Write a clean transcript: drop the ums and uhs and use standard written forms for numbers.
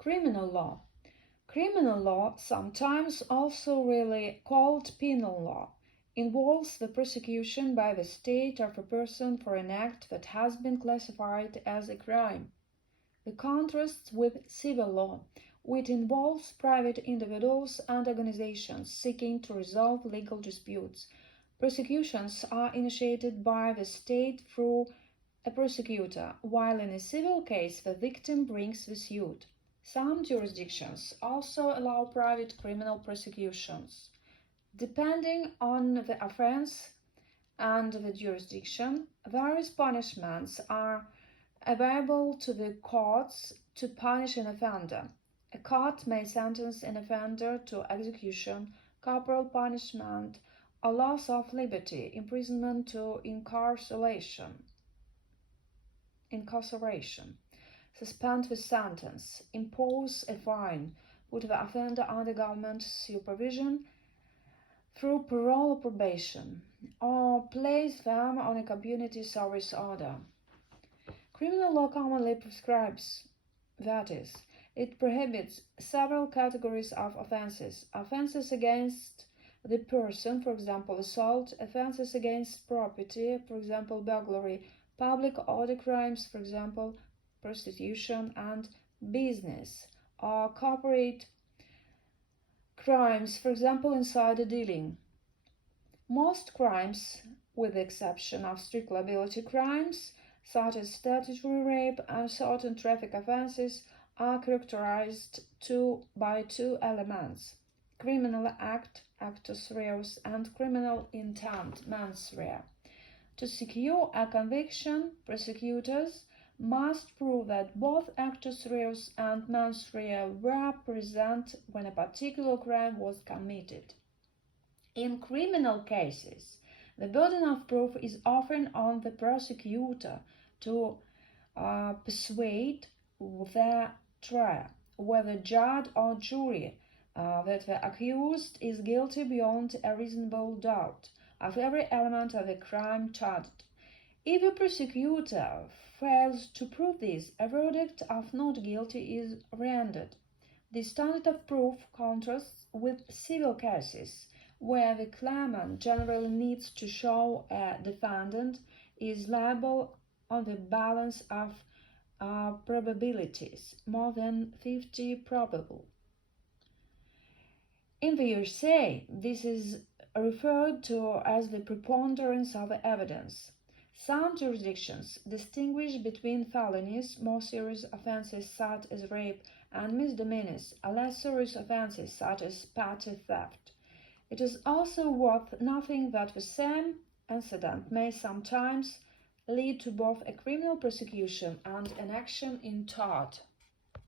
Criminal law. Criminal law, sometimes also really called penal law, involves the prosecution by the state of a person for an act that has been classified as a crime. The contrast with civil law, which involves private individuals and organizations seeking to resolve legal disputes. Prosecutions are initiated by the state through a prosecutor, while in a civil case the victim brings the suit. Some jurisdictions also allow private criminal prosecutions. Depending on the offense and the jurisdiction, various punishments are available to the courts to punish an offender. A court may sentence an offender to execution, corporal punishment, or loss of liberty, imprisonment to incarceration, suspend the sentence, impose a fine, put the offender under government supervision through parole or probation, or place them on a community service order. Criminal law commonly prescribes, that is, it prohibits several categories of offenses: offenses against the person, for example, assault; offenses against property, for example, burglary; public order crimes, for example, prostitution; and business or corporate crimes, for example, insider dealing. Most crimes, with the exception of strict liability crimes, such as statutory rape and certain traffic offenses, are characterized by two elements: criminal act, actus reus, and criminal intent, mens rea. To secure a conviction, prosecutors must prove that both actus reus and mens rea were present when a particular crime was committed. In criminal cases, the burden of proof is often on the prosecutor to persuade the trier, whether judge or jury, that the accused is guilty beyond a reasonable doubt of every element of the crime charged. If the prosecutor fails to prove this, a verdict of not guilty is rendered. The standard of proof contrasts with civil cases, where the claimant generally needs to show a defendant is liable on the balance of probabilities, more than 50 probable. In the USA, this is referred to as the preponderance of evidence. Some jurisdictions distinguish between felonies, more serious offenses such as rape, and misdemeanors, less serious offenses such as petty theft. It is also worth noting that the same incident may sometimes lead to both a criminal prosecution and an action in tort.